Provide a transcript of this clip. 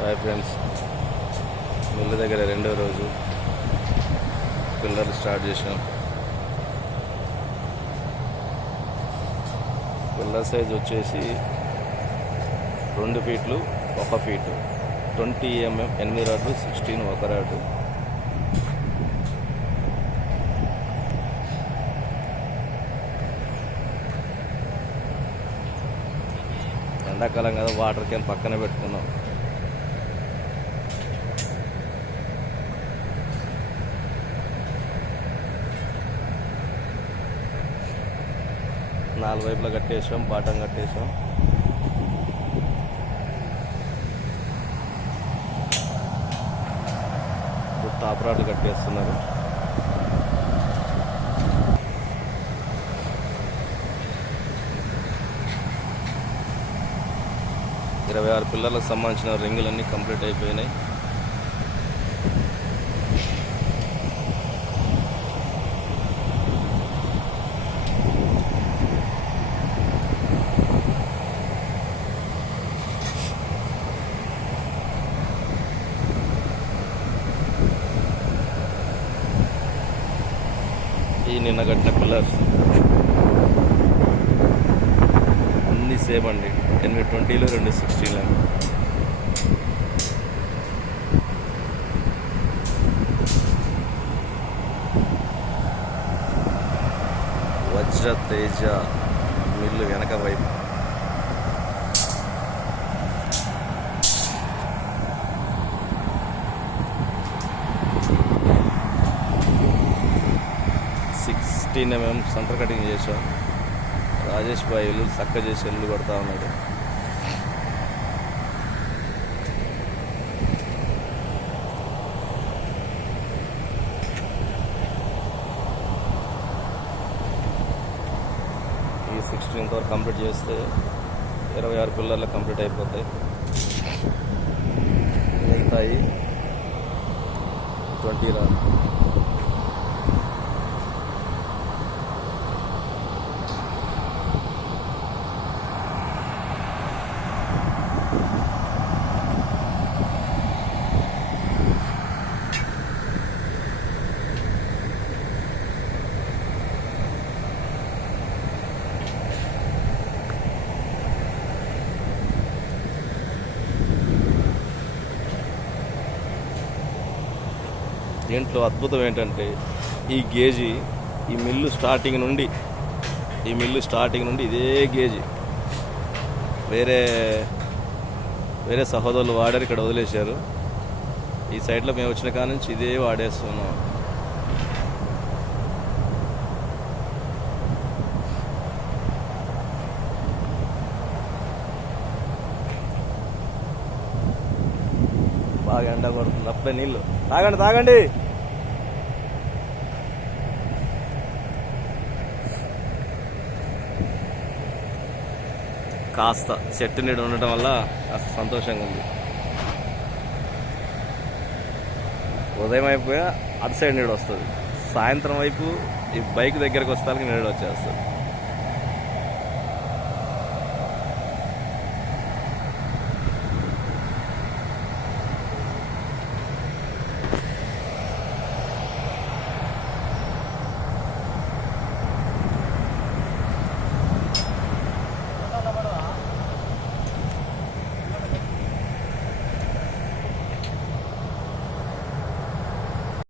Hi friends, mill దగ్గర రెండో రోజు పిల్లర్లు స్టార్ట్ చేసాం. పిల్లర్ సైజ్ వచ్చేసి 2 ఫీట్లు 1 ఫీటు, 20 mm 8 రాడ్లు, 16 1 రాడ్డు. ఎండాకాలం కదా, వాటర్ క్యాన్ పక్కన పెట్టుకున్నాం. నాలుగు వైపులా కట్టేసాం, బాటం కట్టేసాం. ఇప్పుడు టాప్ రాడ్లు కట్టేస్తున్నారు. ఇరవై 26 పిల్లర్లకు సంబంధించిన రింగులన్నీ కంప్లీట్ అయిపోయినాయి. ఈ నిన్న కట్టిన పిల్లర్స్ అన్నీ సేమ్ అండి. 8 20లు, 2 16లు. వజ్ర తేజ మిల్లు వెనక వైపు. mm సెంటర్ కటింగ్ చేసాం. రాజేష్ బాయ్ ఇల్లు చక్క చేసి ఇల్లు కొడతా ఉన్నాడు. ఈ 16th వరకు కంప్లీట్ చేస్తే 26 పిల్లర్లు కంప్లీట్ అయిపోతాయి. మిగతాయి 20 రాదు. దీంట్లో అద్భుతం ఏంటంటే, ఈ గేజీ ఈ మిల్లు స్టార్టింగ్ నుండి ఇదే గేజీ వేరే సహోదరులు వాడారు, ఇక్కడ వదిలేశారు. ఈ సైడ్లో మేము వచ్చిన కాడ నుంచి ఇదే వాడేస్తున్నాం. బాగా ఎండ కొడుతుంది. అప్పుడే నీళ్ళు తాగండి. కాస్త చెట్టు నీడ ఉండటం వల్ల కాస్త సంతోషంగా ఉంది. ఉదయం అయిపోయా అటు సైడ్ నీడ వస్తుంది, సాయంత్రం వైపు ఈ బైక్ దగ్గరకు వస్తానికి నీడ వచ్చేస్తుంది.